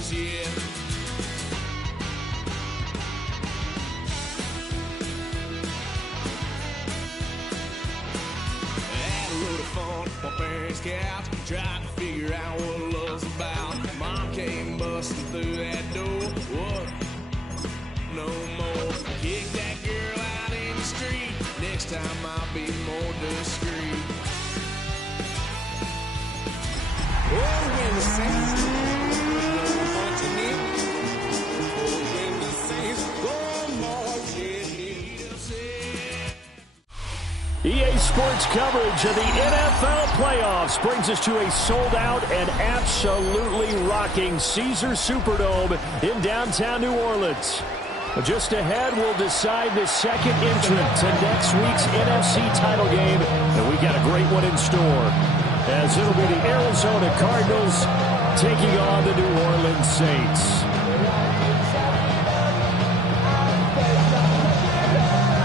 us yet. Had a load of fun on my parents' couch, trying to figure out what love's about. Mom came busting through that door. What? No more. Kick that girl out in the street. Next time I'll be more discreet. Oh, when the Saints go marching in. Oh, when the Saints go marching in. EA Sports coverage of the NFL playoffs brings us to a sold-out and absolutely rocking Caesars Superdome in downtown New Orleans. Just ahead, we'll decide the second entrant to next week's NFC title game, and we got a great one in store, as it'll be the Arizona Cardinals taking on the New Orleans Saints.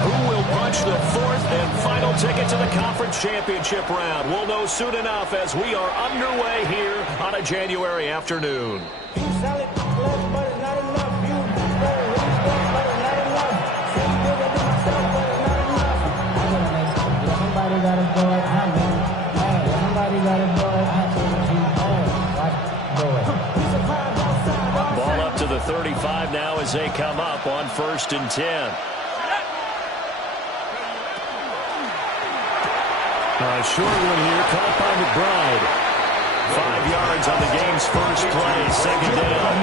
Who will punch the fourth and final ticket to the conference championship round? We'll know soon enough as we are underway here on a January afternoon. Ball up to the 35 now as they come up on 1st and 10. Short one here, caught by McBride. 5 yards on the game's first play, second down.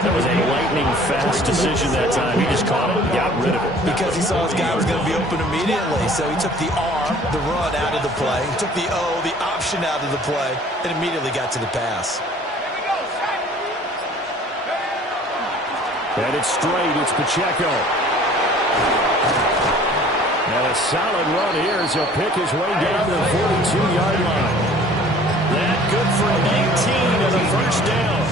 That was a lightning-fast decision that time. He just caught it and got rid of it. Because he saw his guy was going to be open immediately, so he took the R, the run, out of the play. He took the O, the option, out of the play, and immediately got to the pass. And it's straight. It's Pacheco. And a solid run here as he'll pick his way down to the 42-yard line. That good for 19 and a first down.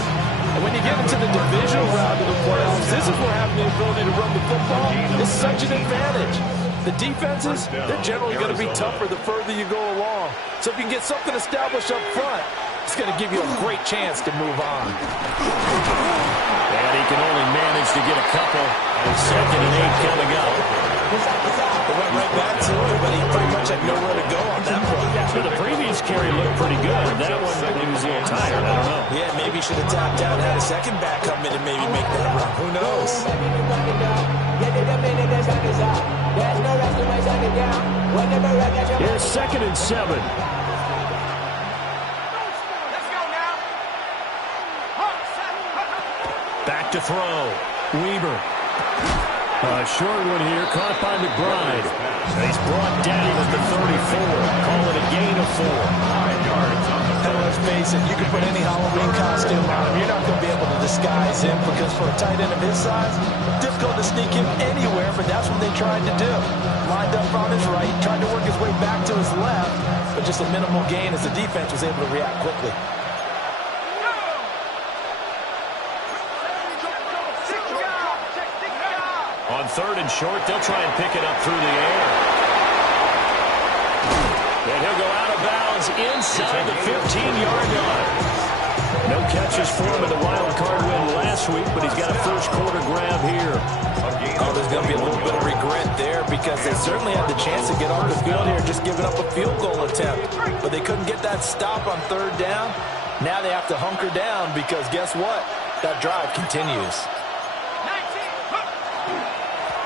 And when you get into the divisional round of the playoffs, this is where having the ability to run the football is such an advantage. The defenses, they're generally going to be tougher the further you go along. So if you can get something established up front, it's going to give you a great chance to move on. And he can only manage to get a couple. 2nd and 8 coming up. They went right back to it, but he pretty much had nowhere to go on that one. So the previous carry looked pretty good. That one, he was a little tired. I don't know. Yeah, maybe he should have tapped out, had a second back come in and maybe make that run. Who knows? Here's 2nd and 7. Back to throw. Weaver. Short one here, caught by McBride. He's brought down at the 34. Call it a gain of 4. And let's face it, you can put any Halloween costume on him. You're not going to be able to disguise him because for a tight end of his size, difficult to sneak him anywhere, but that's what they tried to do. Lined up on his right, tried to work his way back to his left, but just a minimal gain as the defense was able to react quickly. On 3rd and short, they'll try and pick it up through the air. And he'll go out of bounds inside the 15-yard line. No catches for him in the wild card win last week, but he's got a first quarter grab here. Oh, there's going to be a little bit of regret there because they certainly had the chance to get off the field here, just giving up a field goal attempt. But they couldn't get that stop on 3rd down. Now they have to hunker down because guess what? That drive continues.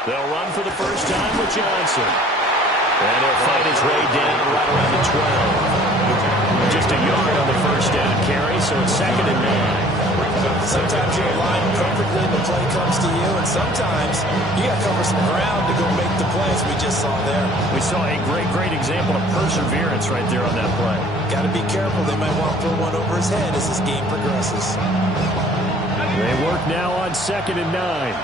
They'll run for the first time with Johnson. And he'll fight his way down right around the 12. Just a yard on the first down carry, so it's 2nd and 9. Sometimes you're aligned perfectly and the play comes to you, and sometimes you got to cover some ground to go make the plays we just saw there. We saw a great example of perseverance right there on that play. Got to be careful. They might want to throw one over his head as this game progresses. They work now on 2nd and 9.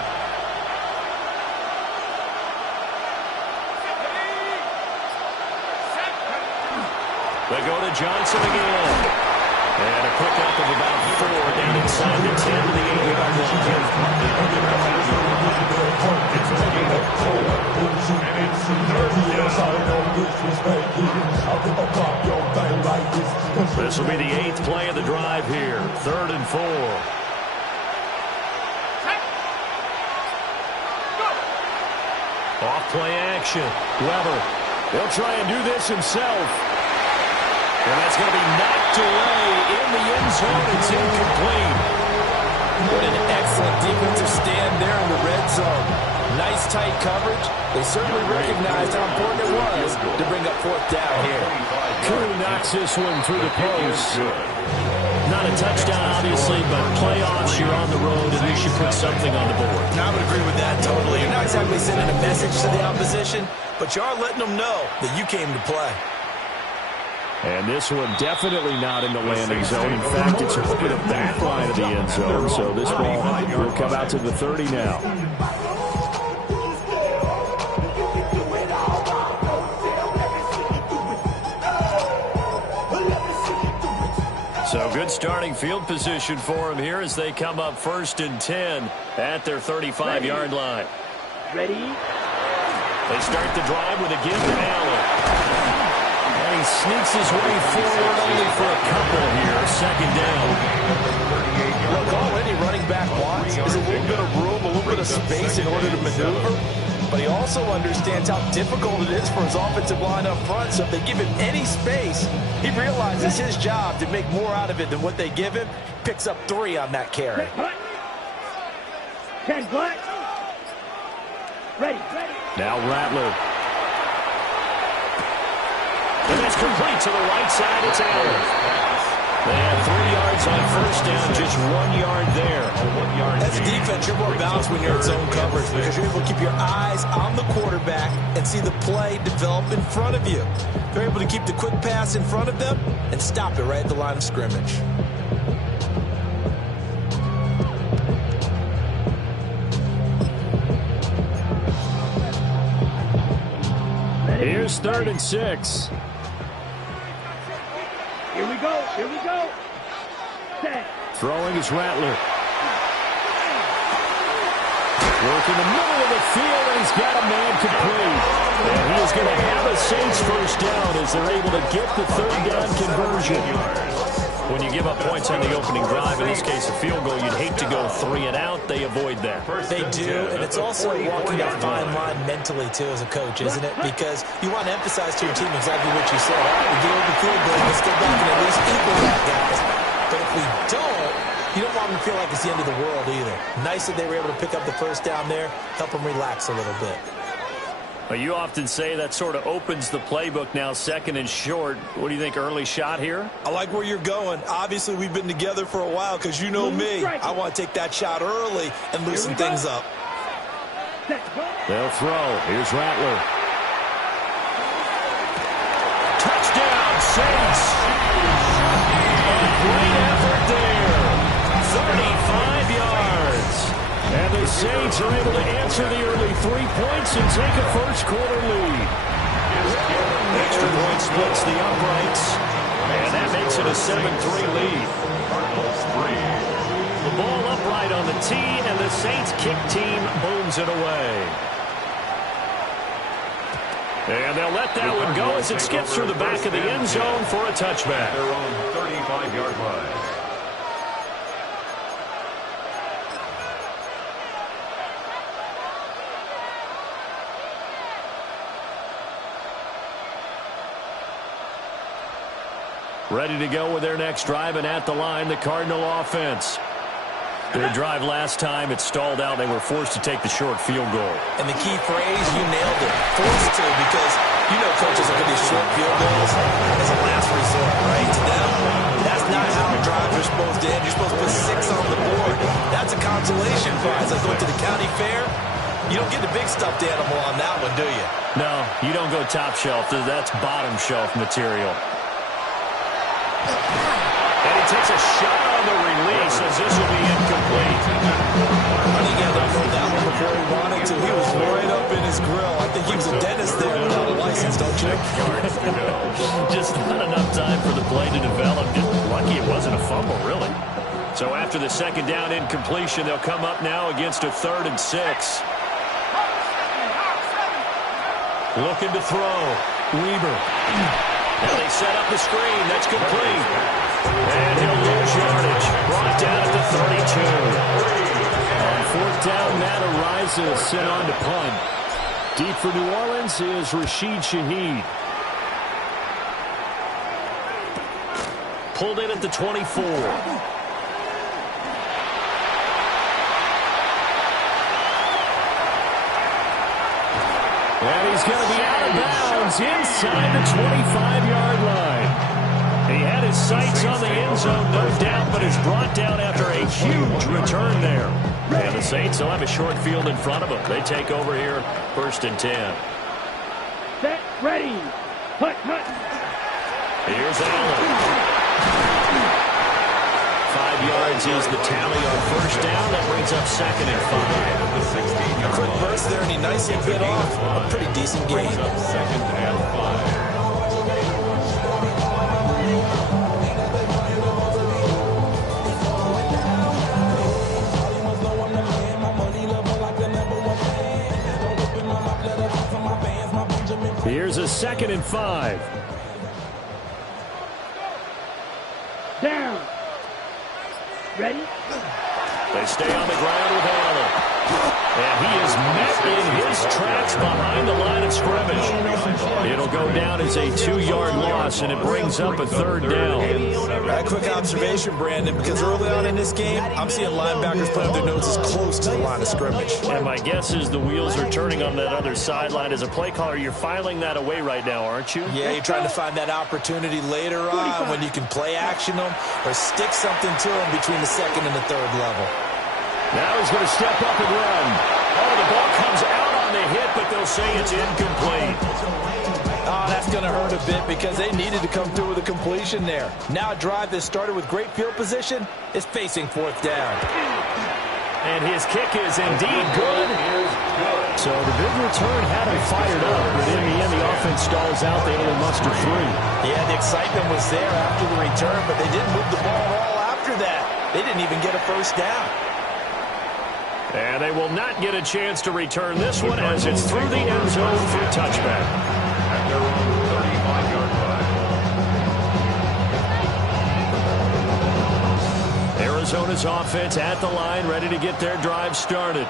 They go to Johnson again. And a pickup of about 4 down inside the 10 to the 8-yard line. This will be the 8th play of the drive here. 3rd and 4. Play action. Weber. He'll try and do this himself. And that's going to be knocked away in the end zone. It's incomplete. What an excellent defensive stand there in the red zone. Nice tight coverage. They certainly recognized how important it was to bring up fourth down here. Koo knocks this one through the post. Not a touchdown, obviously, but playoffs, you're on the road, at least you put something on the board. I would agree with that totally. You're not exactly sending a message to the opposition, but you are letting them know that you came to play. And this one definitely not in the landing zone. In fact, it's over the back line of the end zone, so this ball will come out to the 30 now. So good starting field position for them here as they come up 1st and 10 at their 35-yard line. Ready? They start the drive with a give to Allen. And he sneaks his way forward only for a couple here. 2nd down. Look, already running back wants is a little bit of room, a little bit of space in order to maneuver. But he also understands how difficult it is for his offensive line up front. So if they give him any space, he realizes his job to make more out of it than what they give him. Picks up 3 on that carry. 10 black. Ready. Now Rattler. And that's complete to the right side. It's Allen. They have 3 yards on 1st down, just 1 yard there. As a defense, you're more balanced when you're in zone coverage because you're able to keep your eyes on the quarterback and see the play develop in front of you. They're able to keep the quick pass in front of them and stop it right at the line of scrimmage. Here's 3rd and 6. Here we go. Set. Throwing is Rattler. Work in the middle of the field, and he's got a man complete. And he is going to have a Saints 1st down as they're able to get the 3rd down conversion. When you give up points on the opening drive, in this case a field goal, you'd hate to go 3 and out. They avoid that. They do, and it's also walking that fine line mentally, too, as a coach, isn't it? Because you want to emphasize to your team exactly what you said. All right, we get over the field goal, let's go back and at least equal that, guys. But if we don't, you don't want them to feel like it's the end of the world either. Nice that they were able to pick up the 1st down there, help them relax a little bit. Well, you often say that sort of opens the playbook now, 2nd and short. What do you think, early shot here? I like where you're going. Obviously, we've been together for a while because you know me. I want to take that shot early and loosen things up. They'll throw. Here's Rattler. Touchdown, Saints. A great effort there. 35 yards. And the Saints are able to answer the early 3 points and take a 1st quarter lead. Extra point splits the uprights, and that makes it a 7-3 lead. The ball upright on the tee, and the Saints kick team booms it away. And they'll let that one go as it skips through the back of the end zone for a touchback. Their own 35-yard line. Ready to go with their next drive, and at the line, the Cardinal offense. Their drive last time, it stalled out. They were forced to take the short field goal. And the key phrase, you nailed it. Forced to, because you know coaches look at these short field goals as a last resort, right? To them, that's not how drives are supposed to end. You're supposed to put 6 on the board. That's a consolation prize. Like going to the county fair, you don't get the big stuffed animal on that one, do you? No, you don't go top shelf. That's bottom shelf material. And he takes a shot on the release as this will be incomplete. I think he had to throw that one before he wanted to. He was right up in his grill. I think he was a dentist there without a license, don't you? Just not enough time for the play to develop. Just lucky it wasn't a fumble, really. So after the 2nd down incompletion, they'll come up now against a 3rd and 6. Looking to throw. Weber. Now they set up the screen. That's complete. And he'll lose yardage. Brought down at the 32. On 4th down, Matt Araiza sent on to punt. Deep for New Orleans is Rashid Shaheed. Pulled in at the 24. And he's going to be out of bounds inside the 25-yard line. He had his sights on the end zone, no doubt, but is brought down after a huge return there. And the Saints will have a short field in front of them. They take over here, 1st and 10. Set, ready. Hut, hut. Here's Allen. 5 yards is the tally on 1st down. That brings up 2nd and 5. Quick burst there, and he nicely bit off a pretty decent game. 2nd and 5. Here's a 2nd and 5. Down. Ready? They stay on the ground with Allen. And he is met in his tracks behind the line of scrimmage. It'll go down as a 2-yard loss, and it brings up a 3rd down. A quick observation, Brandon, because early on in this game, I'm seeing linebackers put up their noses close to the line of scrimmage. And my guess is the wheels are turning on that other sideline. As a play caller, you're filing that away right now, aren't you? Yeah, you're trying to find that opportunity later on when you can play action them or stick something to them between the 2nd and the 3rd level. Now he's going to step up and run. Oh, the ball comes out on the hit, but they'll say it's incomplete. Oh, that's going to hurt a bit because they needed to come through with a completion there. Now a drive that started with great field position is facing 4th down. And his kick is indeed good. So the big return had him fired up, but in the end, the offense stalls out. They only muster 3. Yeah, the excitement was there after the return, but they didn't move the ball at all after that. They didn't even get a 1st down. And they will not get a chance to return this one as it's through the end zone for a touchback. At their own 35-yard line. Arizona's offense at the line, ready to get their drive started.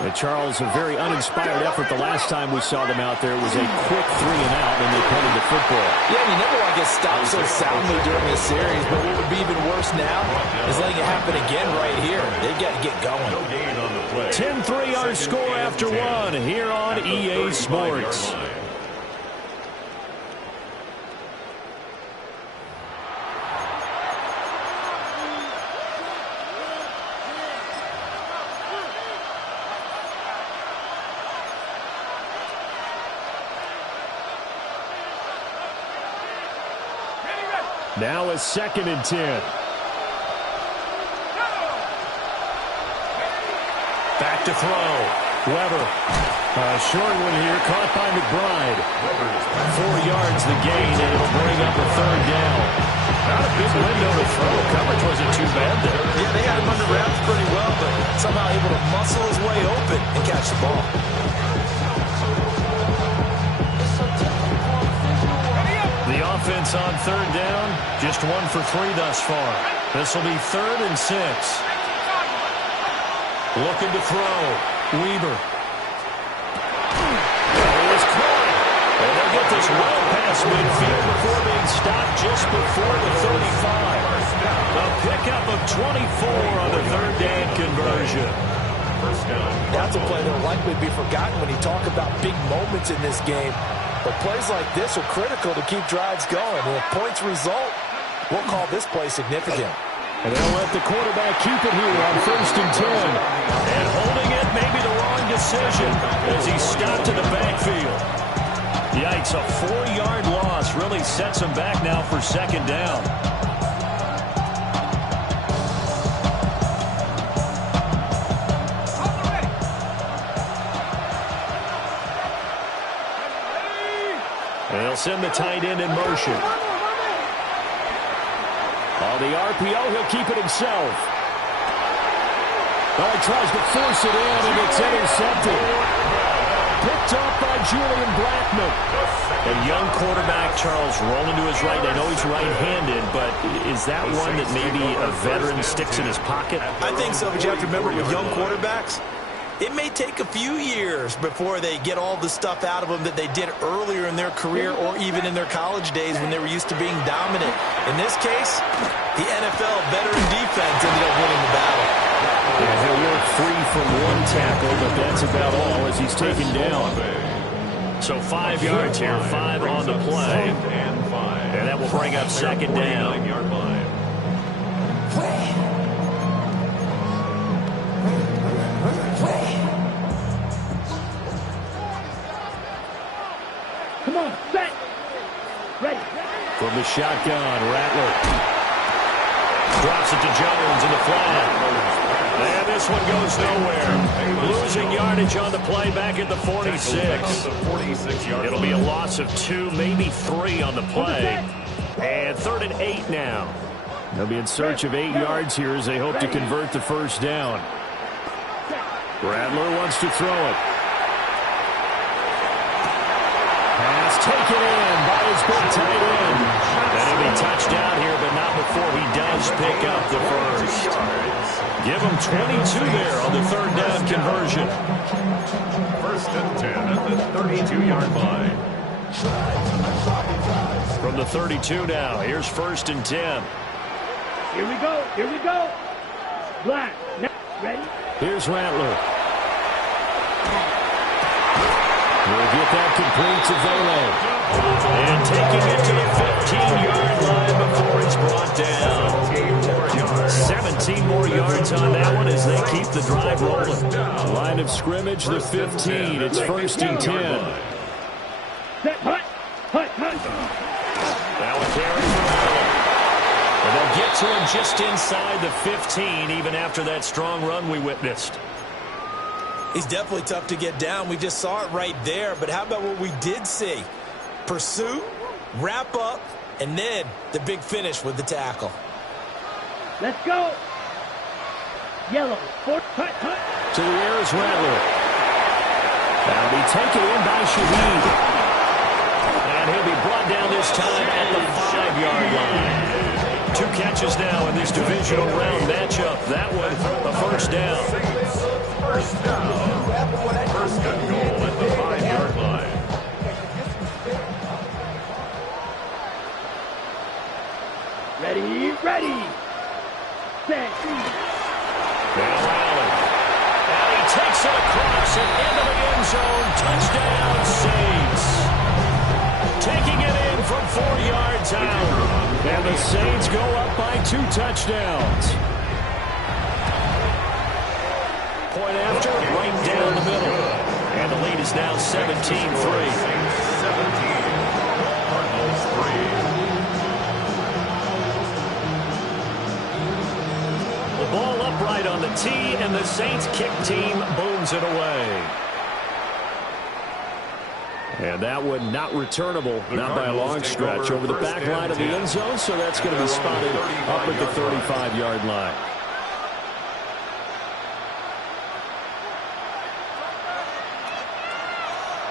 And Charles, a very uninspired effort the last time we saw them out there. It was a quick 3 and out, and they punted the football. Yeah, you never want to get stopped so soundly during this series, but what would be even worse now is letting it happen again right here. They've got to get going. No gain on the play. 10-3 our score after 1 here on EA Sports. Now a 2nd and 10. Back to throw. Weber. A short one here, caught by McBride. 4 yards the gain, and it'll bring up a 3rd down. Not a big window to throw. Coverage wasn't too bad there. Yeah, they had him under wraps pretty well, but somehow able to muscle his way open and catch the ball. The offense on 3rd down, just 1 for 3 thus far. This will be 3rd and 6. Looking to throw. Weber. He is caught. And they'll get this well past midfield before being stopped just before the 35. A pickup of 24 on the 3rd down conversion. That's a play that will likely be forgotten when you talk about big moments in this game. But plays like this are critical to keep drives going. And if points result, we'll call this play significant. And they'll let the quarterback keep it here on 1st and 10. And holding it may be the wrong decision as he stopped in the backfield. Yikes, a 4-yard loss really sets him back now for 2nd down. And they'll send the tight end in motion. On the RPO, he'll keep it himself. Oh, he tries to force it in, and it's intercepted. Picked up by Julian Blackman. A young quarterback, Charles, rolling to his right. I know he's right-handed, but is that one that maybe a veteran sticks in his pocket? I think so, but you have to remember with young quarterbacks, It may take a few years before they get all the stuff out of them that they did earlier in their career or even in their college days when they were used to being dominant. In this case, the NFL veteran defense ended up winning the battle. Yeah, he'll work free from one tackle, but that's about all as he's taken down. So 5 yards here, 5 on the play. And that will bring up second down. Come on, set. Ready. From the shotgun, Rattler. Drops it to Jones in the flat. And this one goes nowhere. Losing yardage on the play back at the 46. It'll be a loss of 2, maybe 3 on the play. And 3rd and 8 now. They'll be in search of 8 yards here as they hope to convert the first down. Rattler wants to throw it. Pass taken in by his big tight end. That'll be touchdown here, but not before he does pick up the first. Give him 22 there on the 3rd down conversion. 1st and 10 at the 32-yard line. From the 32 now, here's 1st and 10. Here we go. Here we go. Black. Now, ready? Here's Rattler. We'll get that complete to Vele. And taking it to the 15-yard line before it's brought down. 17 more yards on that one as they keep the drive rolling. Line of scrimmage, the 15. It's 1st and 10. Set. Hut. Hut. Hut. That will carry for Allen. And they'll get to him just inside the 15, even after that strong run we witnessed. He's definitely tough to get down. We just saw it right there. But how about what we did see? Pursuit, wrap up, and then the big finish with the tackle. Let's go. Yellow. Hut. Hut. To the air is Rattler. That'll be taken in by Shaheed. And he'll be brought down this time at the 5-yard line. 2 catches now in this divisional round matchup. That one, a first down. First down. 1st and goal at the 5-yard line. Ready. Ready. Set. Now Allen. And he takes it across and into the end zone. Touchdown, Saints. Taking it in from 4 yards out. And the Saints go up by 2 touchdowns. Point after, right down the middle. And the lead is now 17-3. 17. Cardinals 3. The ball upright on the tee, and the Saints kick team booms it away. And that one not returnable, not by a long stretch, over the back line of the end zone, so that's going to be spotted up at the 35-yard line.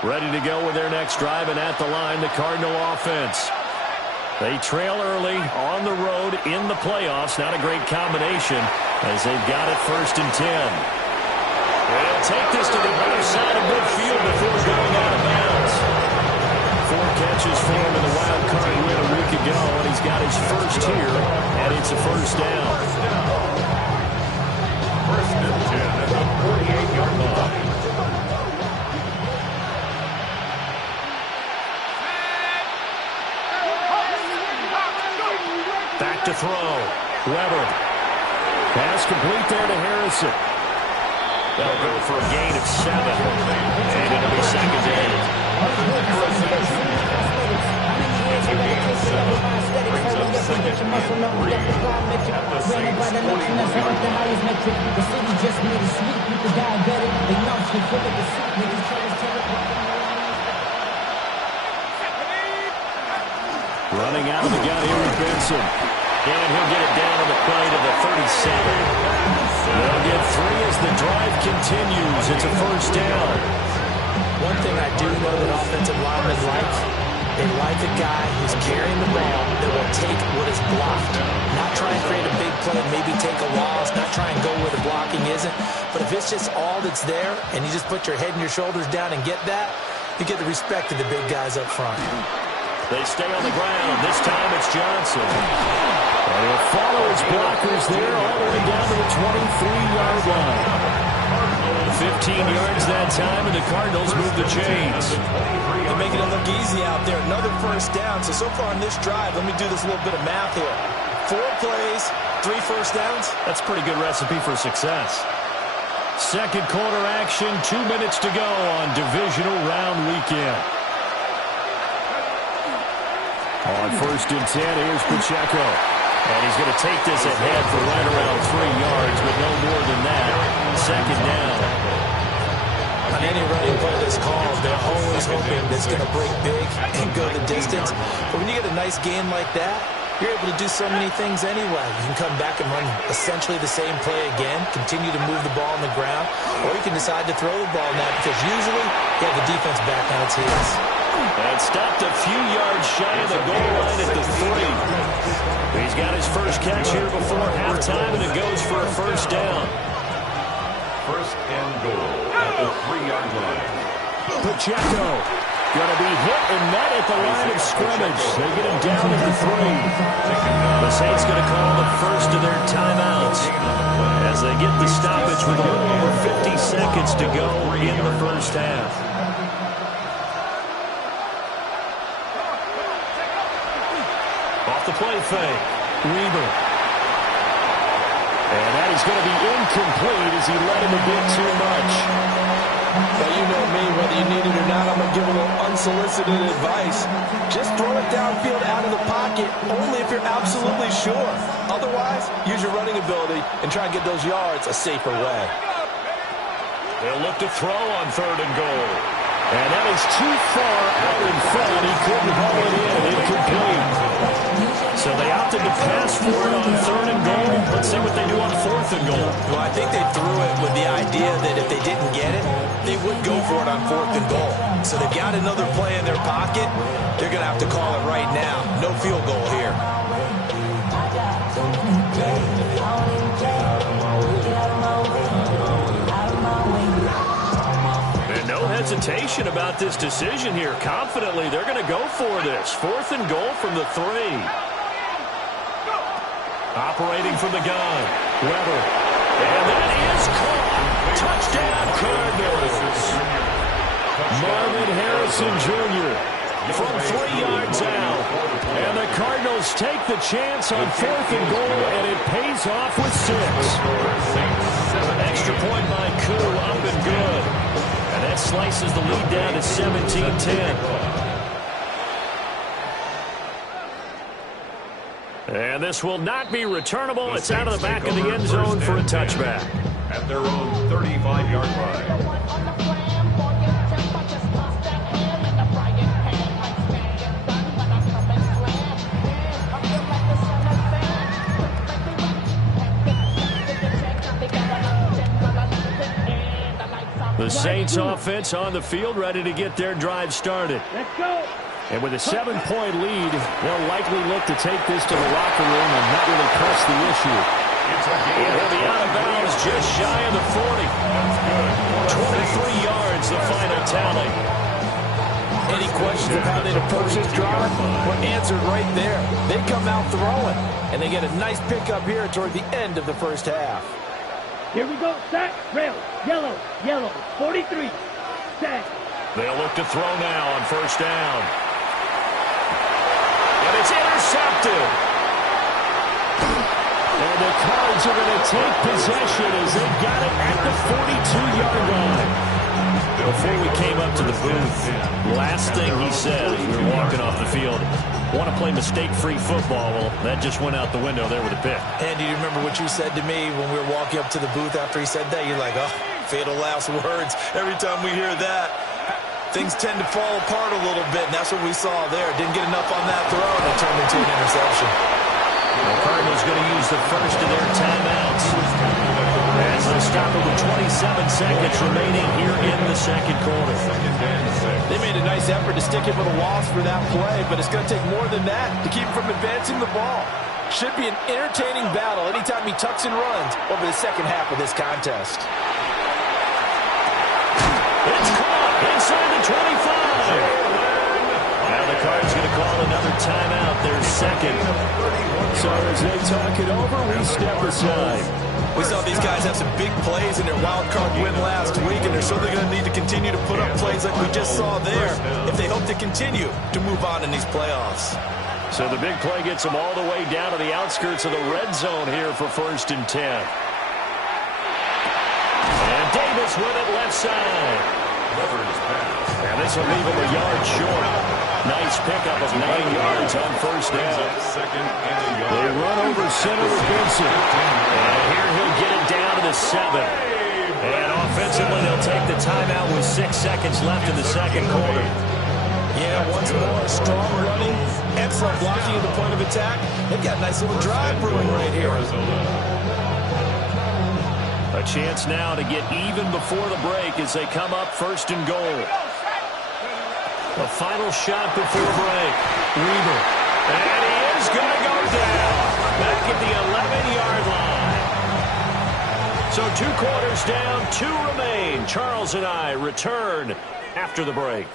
Ready to go with their next drive, and at the line, the Cardinal offense. They trail early on the road in the playoffs. Not a great combination as they've got it 1st and 10. They'll take this to the other side of midfield before going out of bounds. 4 catches for him in the wild card win a week ago, and he's got his first here, and it's a first down. 1st and 10 at the 48-yard line. Back to throw. Weber. Pass complete there to Harrison. They'll go for a gain of 7. And it'll be 2nd and 8. Running out of the gun here with Benson. And he'll get it down on the play to the 37. They'll get 3 as the drive continues. It's a first down. One thing I do know that offensive linemen like, they like a guy who's carrying the ball that will take what is blocked. Not try and create a big play and maybe take a loss, not try and go where the blocking isn't. But if it's just all that's there and you just put your head and your shoulders down and get that, you get the respect of the big guys up front. They stay on the ground. This time it's Johnson. And he'll follow his blockers there all the way down to the 23-yard line. 15 yards that time, and the Cardinals move the chains. They're making it look easy out there. Another first down. So far on this drive, let me do this little bit of math here. 4 plays, 3 first downs. That's a pretty good recipe for success. Second quarter action, 2 minutes to go on Divisional Round Weekend. On 1st and 10, here's Pacheco. And he's going to take this ahead for right around 3 yards, but no more than that. Second down. On any running play that's called, they're always hoping that's going to break big and go the distance. But when you get a nice game like that, you're able to do so many things anyway. You can come back and run essentially the same play again, continue to move the ball on the ground, or you can decide to throw the ball now because usually you have the defense back on its heels. And stopped a few yards shy of the goal line at the 3. He's got his first catch here before halftime, and it goes for a first down. First and goal at the 3-yard line. Pacheco going to be hit and met at the line of scrimmage. They get him down at the 3. The Saints going to call the first of their timeouts as they get the stoppage with a little over 50 seconds to go in the first half. Off the play fake, Reber. And that is going to be incomplete as he let him a bit too much. Well, you know me, whether you need it or not, I'm going to give a little unsolicited advice. Just throw it downfield out of the pocket, only if you're absolutely sure. Otherwise, use your running ability and try and get those yards a safer way. They'll look to throw on 3rd and goal. And that is too far out in front. He couldn't haul it in. Incomplete. So they opted to pass for it on 3rd and goal. Let's see what they do on 4th and goal. Well, I think they threw it with the idea that if they didn't get it, they would go for it on 4th and goal. So they've got another play in their pocket. They're going to have to call it right now. No field goal here. And no hesitation about this decision here. Confidently, they're going to go for this. 4th and goal from the 3. Operating from the gun. Weber. And that is caught. Touchdown, Cardinals. Marvin Harrison Jr. from 3 yards out. And the Cardinals take the chance on 4th and goal, and it pays off with 6. Extra point by Koo, up and good. And that slices the lead down to 17-10. And this will not be returnable. It's out of the back of the end zone for a touchback. At their own 35-yard line. The Saints offense on the field, ready to get their drive started. Let's go. And with a 7-point lead, they'll likely look to take this to the locker room and not really press the issue. And he'll be out of bounds just shy of the 40. 23 yards, the final tally. Any questions of how they'd approach this drive? Were answered right there. They come out throwing, and they get a nice pickup here toward the end of the first half. Here we go. Sack. Rail. Yellow. Yellow. 43. Sack. They'll look to throw now on 1st down. And it's intercepted. And the Cards are going to take possession as they got it at the 42-yard line. Before we came up to the booth, last thing he said as we were walking off the field, want to play mistake-free football. Well, that just went out the window there with a pick. And do you remember what you said to me when we were walking up to the booth after he said that? You're like, oh, fatal last words. Every time we hear that, things tend to fall apart a little bit, and that's what we saw there. Didn't get enough on that throw, and it turned into an interception. The Cardinals going to use the first of their timeouts as they stop it with 27 seconds remaining here in the second quarter. They made a nice effort to stick him with a loss for that play, but it's going to take more than that to keep him from advancing the ball. Should be an entertaining battle anytime he tucks and runs over the second half of this contest. It's caught inside the 25. Now the Cards going to call another timeout, their second. So as they talk it over, we step aside. We saw these guys have some big plays in their wild card win last week, and they're certainly going to need to continue to put up plays like we just saw there if they hope to continue to move on in these playoffs. So the big play gets them all the way down to the outskirts of the red zone here for 1st and 10. And Davis with it left side. And this will leave him a yard short. Nice pickup of 9 yards on 1st down. They run over center with Benson. And here he'll get it down to the 7. And offensively, they'll take the timeout with 6 seconds left in the second quarter. Yeah, once more, strong running, excellent blocking at the point of attack. They've got a nice little drive brewing right here. A chance now to get even before the break as they come up 1st and goal. A final shot before break. Weaver. And he is going to go down. Back at the 11-yard line. So 2 quarters down, 2 remain. Charles and I return after the break.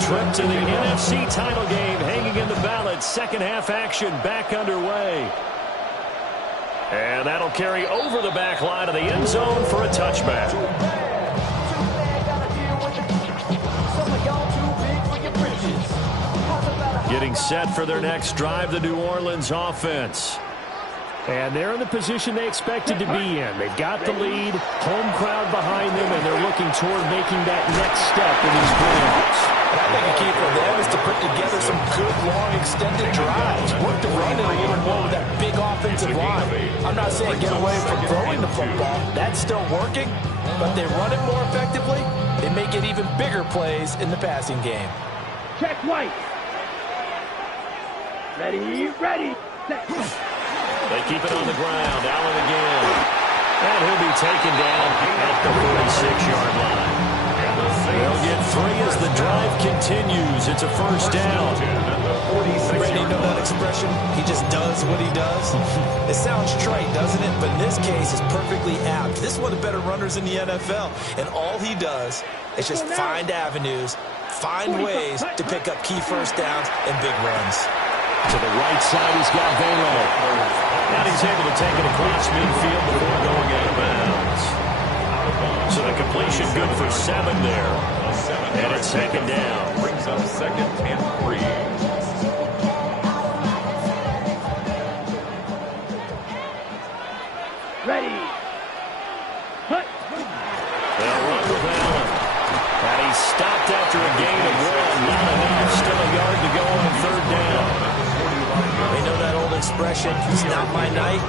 Trip to the NFC title game hanging in the balance. Second half action back underway. And that'll carry over the back line of the end zone for a touchback. Getting set for their next drive, the New Orleans offense. And they're in the position they expected to be in. They've got the lead, home crowd behind them, and they're looking toward making that next step in these playoffs. I think a key for them is to put together some good, long, extended drives. Work the run a little more with that big offensive line. I'm not saying get away from throwing the football. That's still working, but they run it more effectively. They make it even bigger plays in the passing game. Check White. Ready, ready, set. They keep it on the ground. Allen again. And he'll be taken down at the 46-yard line. They'll get 3 as the drive continues. It's a 1st down. Brady, you know that expression? He just does what he does. It sounds trite, doesn't it? But in this case, it's perfectly apt. This is one of the better runners in the NFL. And all he does is just find avenues, find ways to pick up key 1st downs and big runs. To the right side, he's got Velo. And he's able to take it across midfield before going out of bounds. So the completion good for 7 there. And it's 2nd down. Brings up 2nd and 3. Ready. Hut. They'll run with Allen. And he's stopped after a gain of 1. Not enough. Still a yard to go on 3rd down. We know that old expression, it's not my night.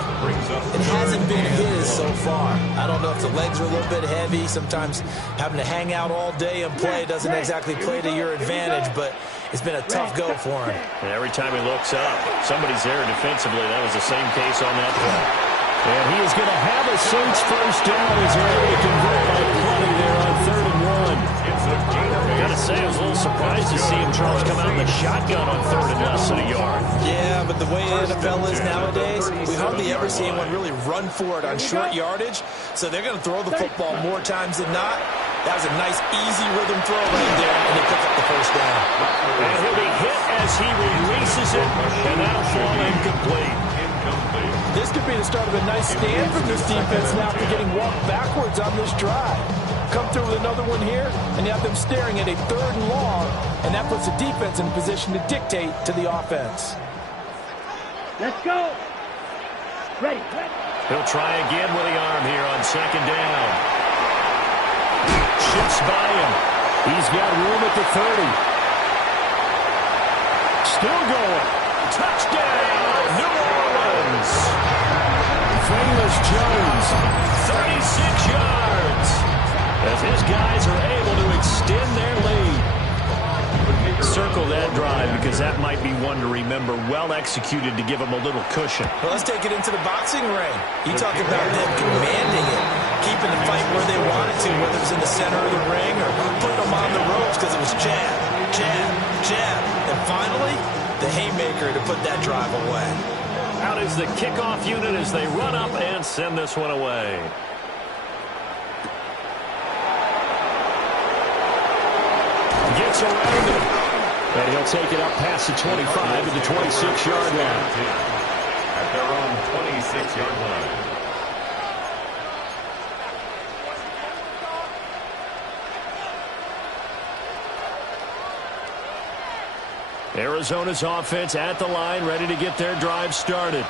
It hasn't been his so far. I don't know if the legs are a little bit heavy. Sometimes having to hang out all day and play doesn't exactly play to your advantage, but it's been a tough go for him. And every time he looks up, somebody's there defensively. That was the same case on that play. And he is going to have a Saints 1st down as they're able to convert by plenty there on 3rd and 1. Got to say, I was a little surprised to see him, Charles, come out in the shotgun on 3rd and less than a yard. Yeah, but the way the NFL is nowadays, we hardly ever see anyone really run for it on short yardage. So they're going to throw the football more times than not. That was a nice, easy rhythm throw right there, and they pick up the 1st down. And he'll be hit as he releases it, and that'll fall incomplete. This could be the start of a nice stand from this defense now after getting walked backwards on this drive. Come through with another one here, and you have them staring at a 3rd and long, and that puts the defense in a position to dictate to the offense. Let's go. Ready. He'll try again with the arm here on 2nd down. Shifts by him. He's got room at the 30. Still going. Touchdown, New Orleans. Famous Jones, 36 yards. As his guys are able to extend their lead. circle that drive because that might be one to remember. Well executed to give them a little cushion. Well, let's take it into the boxing ring. You talk about them commanding it, keeping the fight where they wanted to, whether it's in the center of the ring or putting them on the ropes because it was jab, jab, jab. And finally, the haymaker to put that drive away. Out is the kickoff unit as they run up and send this one away. Gets around it. And he'll take it up past the 25 to the 26-yard line. At their own 26-yard line. Arizona's offense at the line, ready to get their drive started.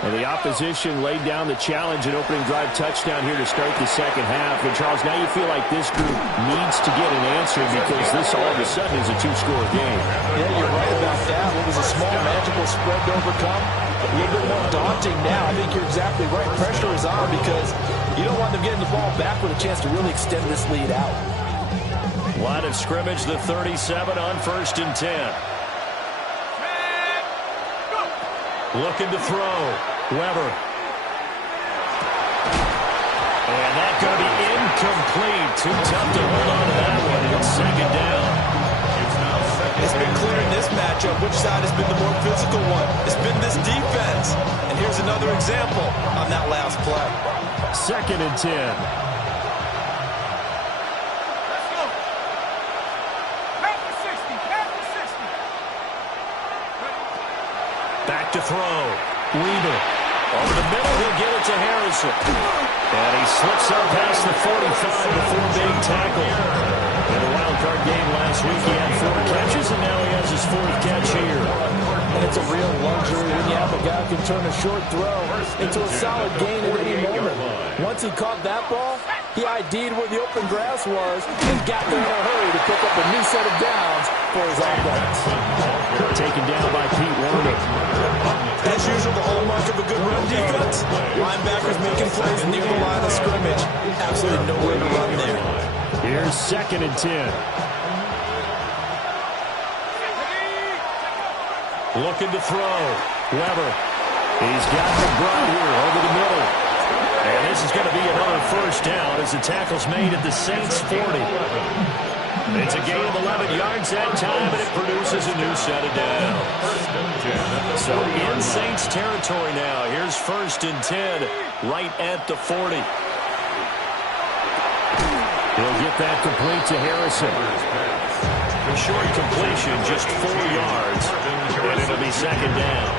And the opposition laid down the challenge and opening drive touchdown here to start the second half. And, Charles, now you feel like this group needs to get an answer because this all of a sudden is a two-score game. Yeah, you're right about that. It was a small, manageable spread to overcome. A little bit more daunting now. I think you're exactly right. Pressure is on because you don't want them getting the ball back with a chance to really extend this lead out. Line of scrimmage, the 37 on 1st and 10. Looking to throw. Weber. And that's going to be incomplete. Too tough to hold on to that one. It's second down. It's been clear in this matchup which side has been the more physical one. It's been this defense. And here's another example on that last play. 2nd and 10. Back to throw. Weber. Over the middle, he'll get it to Harrison. And he slips up past the 45 before being tackled. In the wild card game last week, he had 4 catches, and now he has his 4th catch here. And it's a real luxury when you have a guy who can turn a short throw into a solid gain at any moment. Once he caught that ball, he ID'd where the open grass was and got there in a hurry to pick up a new set of downs for his offense. Taken down by Pete Werner. As usual, the hallmark of a good run defense. Linebackers making plays near the line of scrimmage. Absolutely nowhere to run there. Here's 2nd and 10. Looking to throw. Weber. He's got McBride here over the middle. And this is going to be another 1st down as the tackle's made at the Saints 40. It's a gain of 11 yards that time, and it produces a new set of downs. So in Saints territory now. Here's 1st and 10 right at the 40. He'll get that complete to Harrison. A short completion, just 4 yards, and it'll be 2nd down.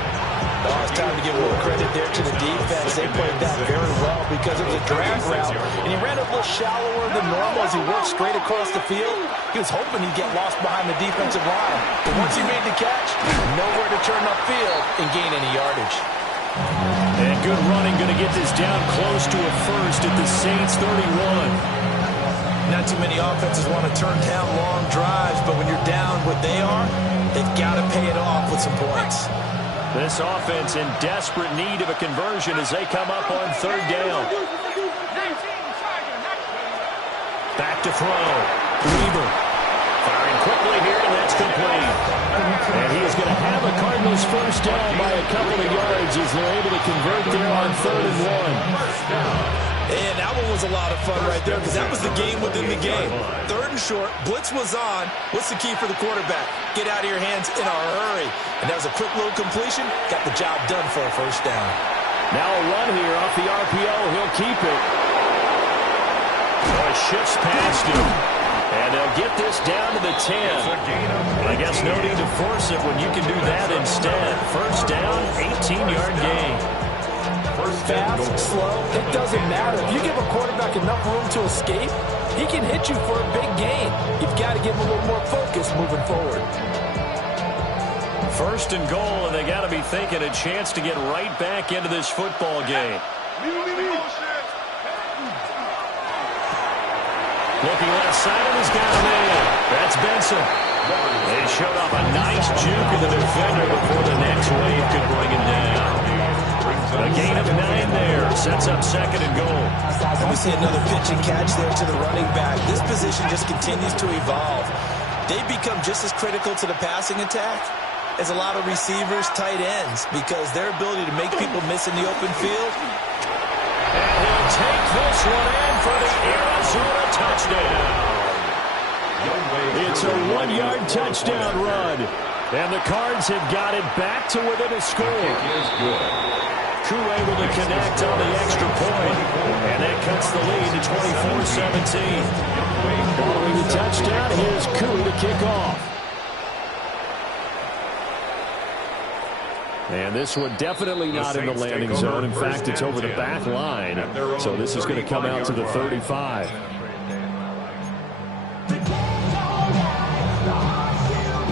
Oh, it's time to give a little credit there to the defense. They played that very well because it was a drag route, and he ran a little shallower than normal as he worked straight across the field. He was hoping he'd get lost behind the defensive line, but once he made the catch, nowhere to turn upfield and gain any yardage. And good running, going to get this down close to a 1st at the Saints 31. Not too many offenses want to turn down long drives, but when you're down what they are, they've got to pay it off with some points. This offense in desperate need of a conversion as they come up on 3rd down. Back to throw. Weber firing quickly here, and that's complete. And he is going to have a Cardinals 1st down by a couple of yards as they're able to convert there on 3rd and 1. And that one was a lot of fun right there because that was the game within the game. 3rd and short, blitz was on. What's the key for the quarterback? Get out of your hands in a hurry. And that was a quick little completion. Got the job done for a 1st down. Now a run here off the RPO. He'll keep it. Oh, it shifts past him. And they'll get this down to the 10. I guess no need to force it when you can do that instead. 1st down, 18-yard gain. Fast, slow, it doesn't matter. If you give a quarterback enough room to escape, he can hit you for a big gain. You've got to give him a little more focus moving forward. 1st and goal, and they got to be thinking a chance to get right back into this football game. Looking left side, and he's got a man. That's Benson. They showed off a nice juke of the defender before the next wave could bring him down. A gain of 9 there. Sets up 2nd and goal. And we see another pitch and catch there to the running back. This position just continues to evolve. they become just as critical to the passing attack as a lot of receivers, tight ends, because their ability to make people miss in the open field. And he'll take this one in for the Arizona touchdown. It's a 1-yard touchdown run. And the Cards have got it back to within a score. Koo able to connect on the extra point. And that cuts the lead to 24-17. Following the touchdown, here's Koo to kick off. And this one definitely not in the landing zone. In fact, it's over the back line. So this is going to come out to the 35.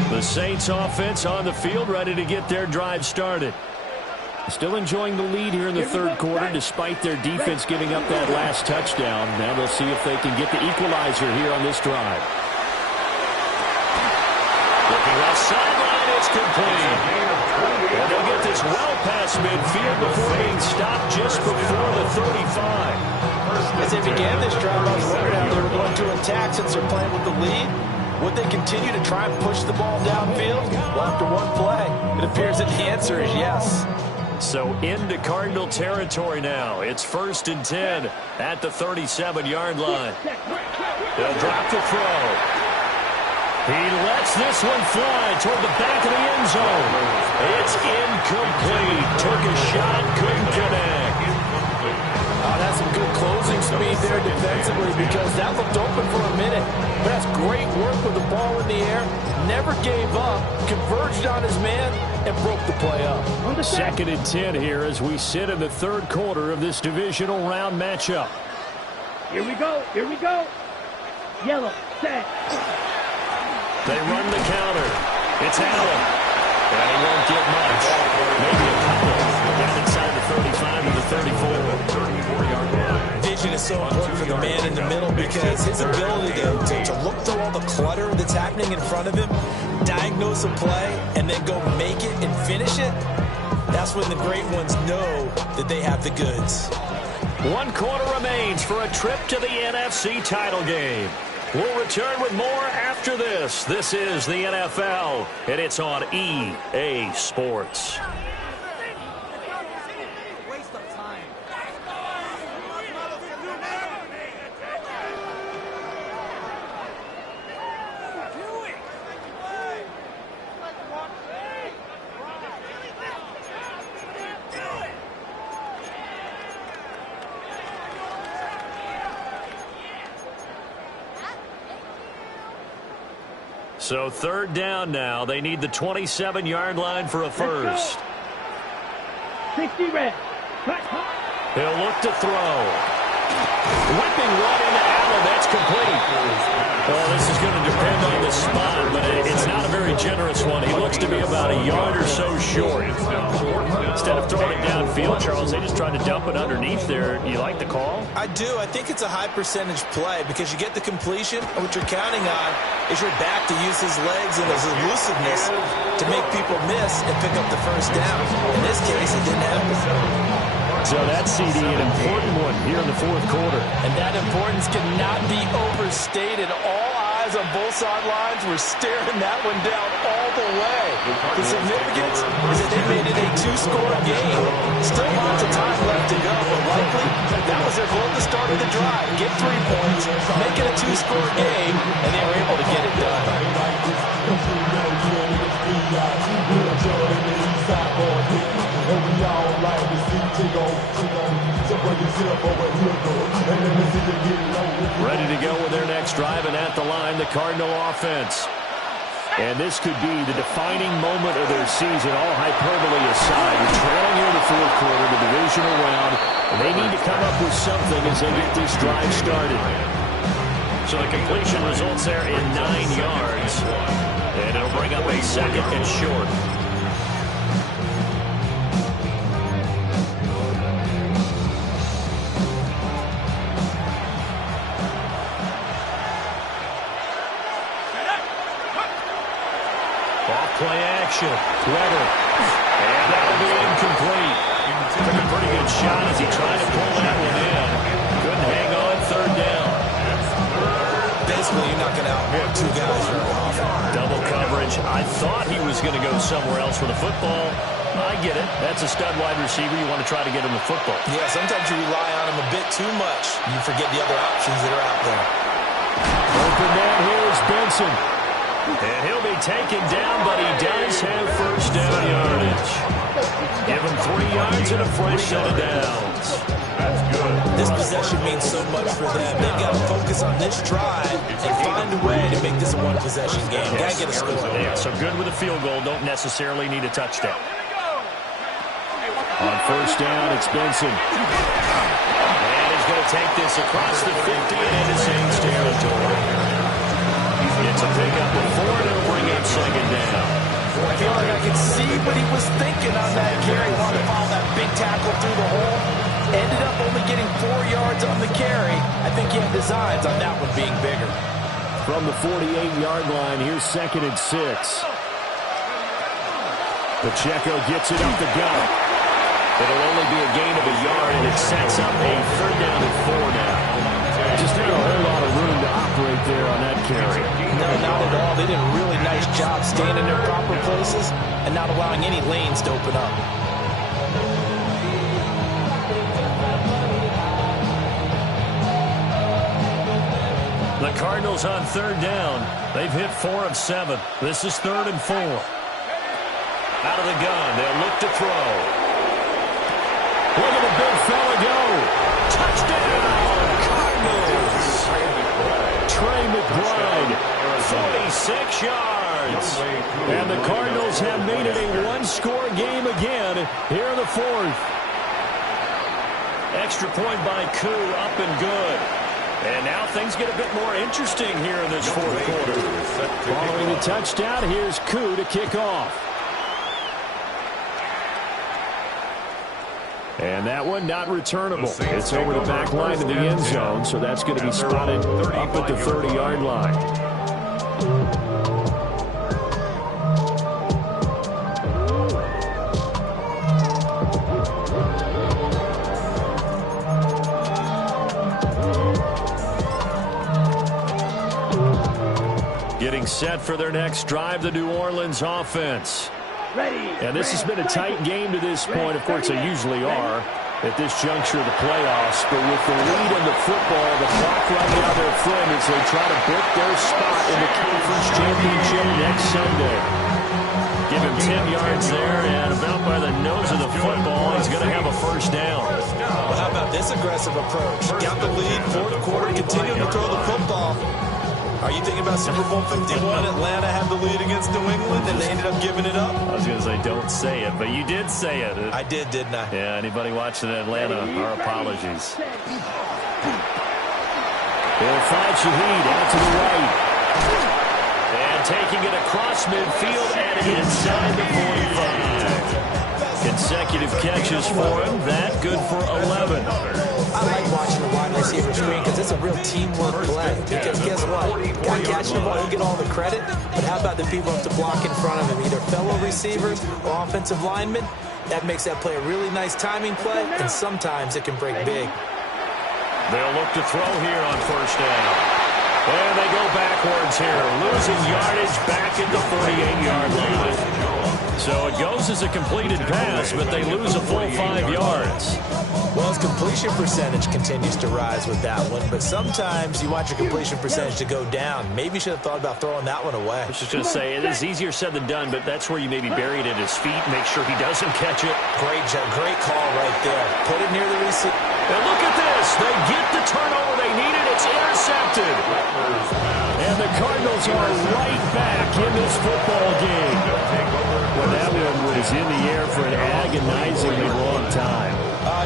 The Saints offense on the field, ready to get their drive started. Still enjoying the lead here in the third quarter, despite their defense giving up that last touchdown. Now they'll see if they can get the equalizer here on this drive. Looking left sideline, it's complete. And they'll get this well past midfield before being stopped just before the 35. As they began this drive, I was wondering how they were going to attack since they're playing with the lead. Would they continue to try and push the ball downfield? Well, after one play, it appears that the answer is yes. So into Cardinal territory now. It's 1st and 10 at the 37-yard line. They'll drop the throw. He lets this one fly toward the back of the end zone. It's incomplete. Took a shot, couldn't connect. Oh, that's some good closing speed there defensively, because that looked open for a minute. But that's great work with the ball in the air. Never gave up, converged on his man, and broke the play up. 2nd and 10 here as we sit in the third quarter of this divisional round matchup. Here we go. Here we go. Yellow, set. They run the counter. It's Allen. And he won't get much. Maybe a couple. Down inside the 35 to the 34-yard line. Vision is so important for the man in the middle, because his ability to look through all the clutter that's happening in front of him, diagnose a play, and then go make it and finish it, that's when the great ones know that they have the goods. 1 quarter remains for a trip to the NFC title game. We'll return with more after this. This is the NFL, and it's on EA Sports. So 3rd down now. They need the 27-yard line for a first. 60 red. He'll look to throw. Whipping one into Allen. That's complete. Well, this is going to depend on the spot, but it's not a very generous one. He looks to be about a yard or so short. Instead of throwing it downfield, Charles, they just tried to dump it underneath there. You like the call? I do. I think it's a high percentage play, because you get the completion, and what you're counting on is your back to use his legs and his elusiveness to make people miss and pick up the first down. In this case, it didn't happen. So that CD, an important one here in the fourth quarter. And that importance cannot be overstated. All eyes on both sidelines were staring that one down all the way. The significance is that they made it a 2-score game. Still lots of time left to go, but likely that was their goal at the start of the drive. Get 3 points, make it a 2-score game, and they were able to get it done. Ready to go with their next drive, and at the line, the Cardinal offense. And this could be the defining moment of their season, all hyperbole aside. They're trailing here in the fourth quarter, the divisional round, and they need to come up with something as they get this drive started. So the completion results there in 9 yards, and it'll bring up a 2nd and short. Play action. Weber. And that'll be incomplete. Took a pretty good shot as he tried to pull that one in. Couldn't hang on 3rd down. Basically, you're not going to outrun 2 guys very often. going to go somewhere else with the football. I get it. That's a stud wide receiver. You want to try to get him the football. Yeah, sometimes you rely on him a bit too much. You forget the other options that are out there. Open man here is Benson. And he'll be taken down, but he does have first down yardage. Give him 3 yards and a fresh set of downs. That's good. This possession means so much for them. They've got to focus on this drive and find a way to make this a one-possession game. Got to get a score. Yeah, so good with a field goal. Don't necessarily need a touchdown. On first down, it's Benson. And he's going to take this across the 50 and into Saints territory. It's a pickup of 4 and it'll bring up second down. I feel like I can see what he was thinking on that carry. Wanted to follow that big tackle through the hole. Ended up only getting 4 yards on the carry. I think he had designs on that one being bigger. From the 48-yard line, here's 2nd and 6. Pacheco gets it up the gut. It'll only be a gain of a yard, and it sets up a 3rd down and 4 now. Just had a whole lot of room to operate there on that carry. No, not at all. They did a really nice job staying in their proper places and not allowing any lanes to open up. The Cardinals on 3rd down. They've hit 4 of 7. This is 3rd and 4. Out of the gun, they'll look to throw. Look at the big fella go. Touchdown, Cardinals. Trey McBride, 46 yards. And the Cardinals have made it a one-score game again here in the 4th. Extra point by Koo, up and good. And now things get a bit more interesting here in this 4th quarter. Following the touchdown, here's Koo to kick off. And that one not returnable. It's over the back line of the end zone, so that's going to be spotted up at the 30-yard line. Getting set for their next drive, the New Orleans offense. And this has been a tight game to this point. Of course, they usually are at this juncture of the playoffs. But with the lead in the football, the clock running out their friend as they try to book their spot in the conference championship next Sunday. Give him 10 yards there, and about by the nose of the football, he's going to have a first down. Well, how about this aggressive approach? Got the lead, 4th quarter, continuing to throw the football. Are you thinking about Super Bowl 51? Atlanta had the lead against New England, and they ended up giving it up? I was going to say, don't say it, but you did say it. I did, didn't I? Yeah, anybody watching Atlanta, our apologies. They'll find Shaheed out to the right. And taking it across midfield and inside the 45. Consecutive catches for him. That good for 11. I like watching the wide receiver screen because it's a real teamwork play. Because guess what? Guy catching the ball, he'll get all the credit. But how about the people up to block in front of him? Either fellow receivers or offensive linemen. That makes that play a really nice timing play. And sometimes it can break big. They'll look to throw here on first down. And they go backwards here. Losing yardage back at the 48-yard line. So it goes as a completed pass, but they lose a full 5 yards. Well, his completion percentage continues to rise with that one, but sometimes you want your completion percentage to go down. Maybe you should have thought about throwing that one away. I was just going to say, it is easier said than done, but that's where you maybe bury it at his feet, make sure he doesn't catch it. Great call right there. Put it near the receiver. And look at this. They get the turnover they needed. It's intercepted. And the Cardinals are right back in this football game. Well, that one was in the air for an agonizingly long time.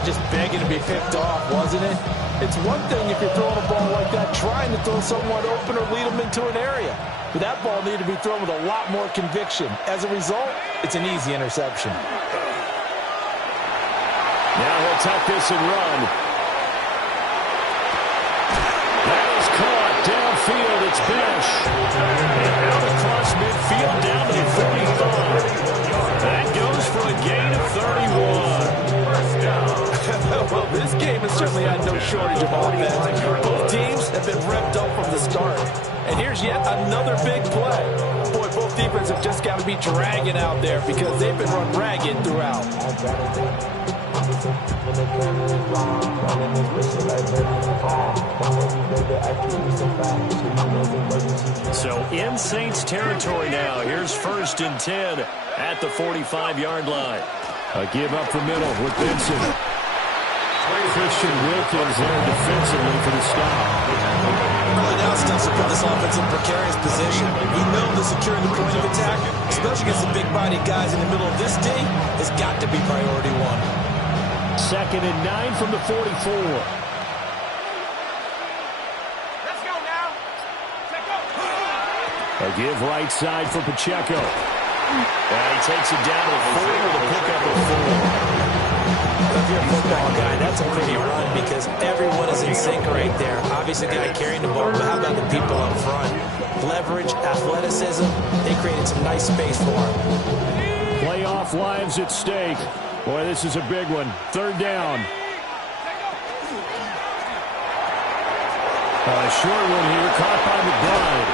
Just begging to be picked off, wasn't it? It's one thing if you're throwing a ball like that, trying to throw someone open or lead them into an area. But that ball needed to be thrown with a lot more conviction. As a result, it's an easy interception. Now he'll tuck this and run. That is caught downfield. It's Besh. And out across midfield down to the 45. That goes for a gain of 31. Well, this game has certainly had no shortage of offense. Both teams have been revved up from the start. And here's yet another big play. Boy, both defense have just got to be dragging out there because they've been run ragged throughout. So in Saints territory now. Here's 1st and 10 at the 45-yard line. A give up the middle with Benson. Christian Wilkins there defensively for the stop. Early down steps to put this offense in precarious position. We know that securing the point of attack, especially against the big-bodied guys in the middle of this D, has got to be priority one. 2nd and 9 from the 44. Let's go now. Check go. A give right side for Pacheco. And he takes it down to the 4 with a pickup of 4. If you're a football guy, that's a pretty run because everyone is in sync right there. Obviously, the guy carrying the ball, but how about the people up front? Leverage, athleticism, they created some nice space for him. Playoff lives at stake. Boy, this is a big one. 3rd down. A short one here, caught by McBride.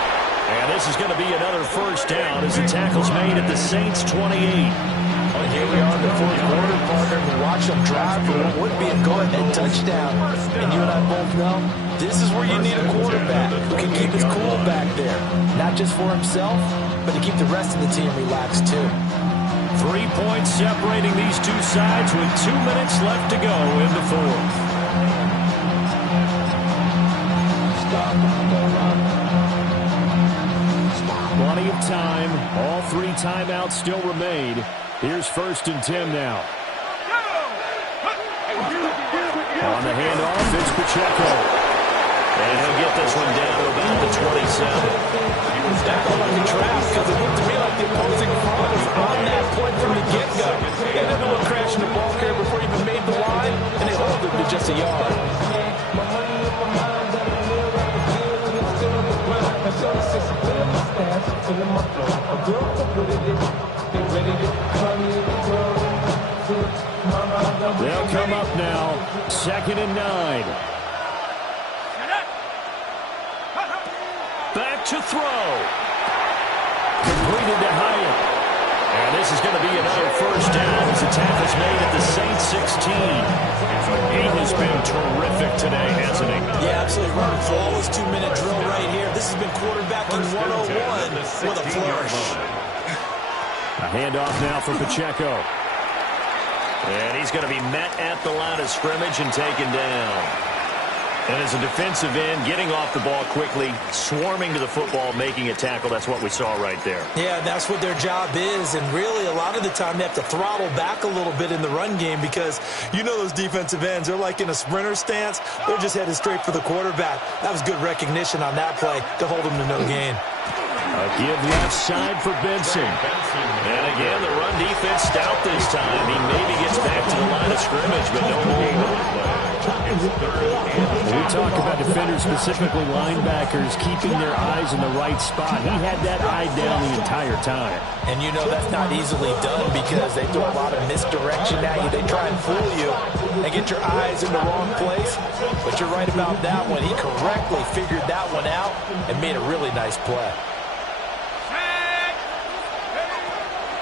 And this is going to be another 1st down as the tackle's made at the Saints' 28. Well, here we are in the 4th quarter, partner. We watch them drive for what would be a go-ahead touchdown. And you and I both know this is where you need a quarterback who can keep his cool back there. Not just for himself, but to keep the rest of the team relaxed, too. 3 points separating these two sides with 2 minutes left to go in the 4th. Plenty of time. All 3 timeouts still remain. Here's 1st and 10 now. On the handoff, it's Pacheco. And he'll get this one down to about the 27. That felt like a trap because it looked to me like the opposing front was on that point from the get-go. They didn't know what crashing the ball carrier before he even made the line, and they hold him to just a yard. They'll come up now. 2nd and 9. Back to throw. Completed to Hyatt. And this is going to be another 1st down as the tackle's made at the Saints 16. He has been terrific today, hasn't he? Yeah, absolutely. Running flawless 2-minute drill right here. This has been quarterbacking 101 with a flourish. A handoff now for Pacheco. And he's going to be met at the line of scrimmage and taken down. And as a defensive end, getting off the ball quickly, swarming to the football, making a tackle, that's what we saw right there. Yeah, that's what their job is. And really, a lot of the time, they have to throttle back a little bit in the run game because you know those defensive ends, they're like in a sprinter stance. They're just headed straight for the quarterback. That was good recognition on that play to hold them to no gain. A give left side for Benson. And again, the run defense stout this time. He maybe gets back to the line of scrimmage, but no more. We talk about defenders, specifically linebackers, keeping their eyes in the right spot. He had that eye down the entire time. And you know that's not easily done because they throw a lot of misdirection at you. They try and fool you and get your eyes in the wrong place. But you're right about that one. He correctly figured that one out and made a really nice play.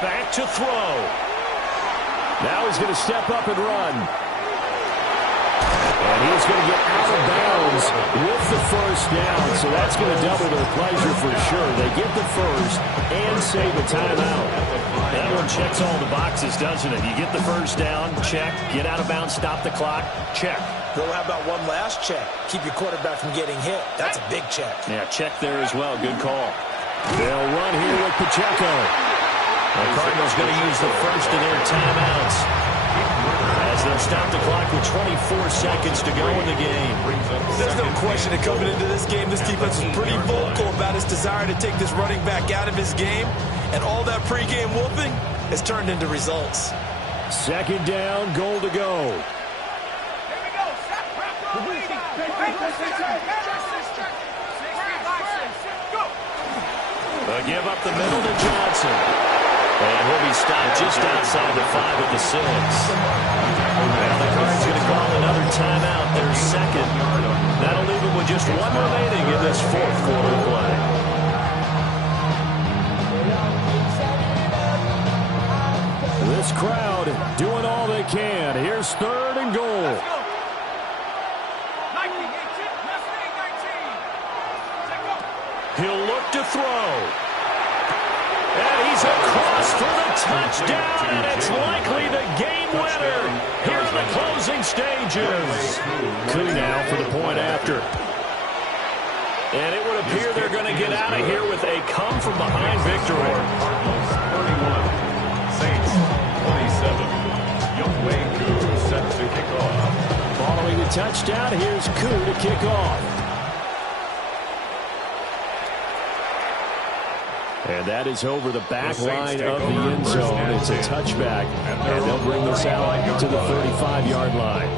Back to throw. Now he's going to step up and run. And he's going to get out of bounds with the 1st down. So that's going to double their pleasure for sure. They get the 1st and save a timeout. That one checks all the boxes, doesn't it? You get the 1st down, check. Get out of bounds, stop the clock, check. Well, how about one last check? Keep your quarterback from getting hit. That's a big check. Yeah, check there as well. Good call. They'll run here with Pacheco. The Cardinals going to use the 1st of their timeouts as they'll stop the clock with 24 seconds to go in the game. There's no question that coming into this game, this defense is pretty vocal about its desire to take this running back out of his game, and all that pregame whooping has turned into results. 2nd down, goal to go. They'll give up the middle to Johnson. And he'll be stopped just outside the 5 at the 6. Now the Cards going to call another timeout. Their 2nd. That'll leave them with just 1 remaining in this 4th quarter play. this crowd doing all they can. Here's 3rd and goal. He'll look to throw. And he's across for the touchdown, and it's likely the game winner here in the closing stages. Koo now for the point after. And it would appear they're going to get out of here with a come-from-behind victory. Cardinals 31, Saints 27. Youngway Koo set to kick off. Following the touchdown, here's Koo to kick off. And that is over the back line of the end zone. It's a touchback, and they'll bring this out to the 35-yard line.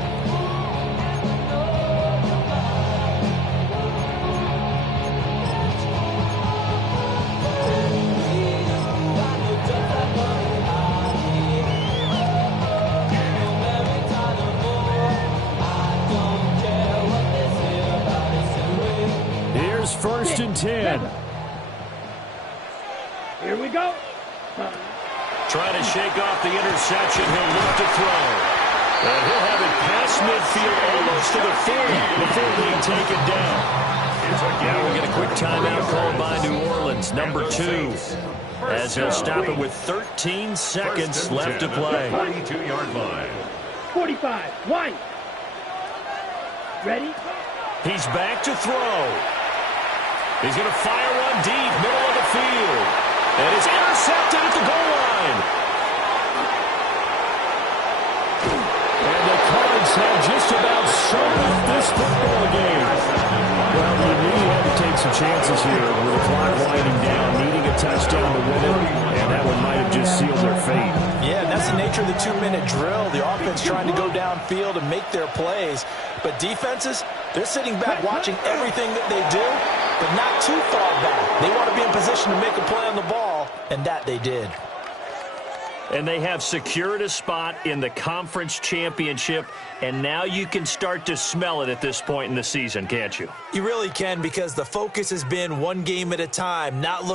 Here's 1st and 10. Here we go. Trying to shake off the interception. He'll look to throw. And he'll have it past midfield almost to the 40 before being taken down. Now we'll get a quick timeout called by New Orleans, number 2, as he'll stop it with 13 seconds left to play. 42-yard line. 45. 1. Ready? He's back to throw. He's going to fire one deep, middle of the field. And it's intercepted at the goal line. And the Cards have just about summed up this football game. Well, you knew you had to take some chances here with the clock winding down, needing a touchdown to win it, and that one might have just sealed their fate. Yeah, and that's the nature of the 2-minute drill. The offense trying to go downfield and make their plays. But defenses, they're sitting back watching everything that they do, but not too far back. They want to be in position to make a play on the ball, and that they did. And they have secured a spot in the conference championship, and now you can start to smell it at this point in the season, can't you? You really can, because the focus has been one game at a time, not looking